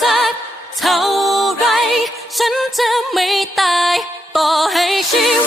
สักเท่าไร ฉันจะไม่ตาย ต่อให้ชีวิต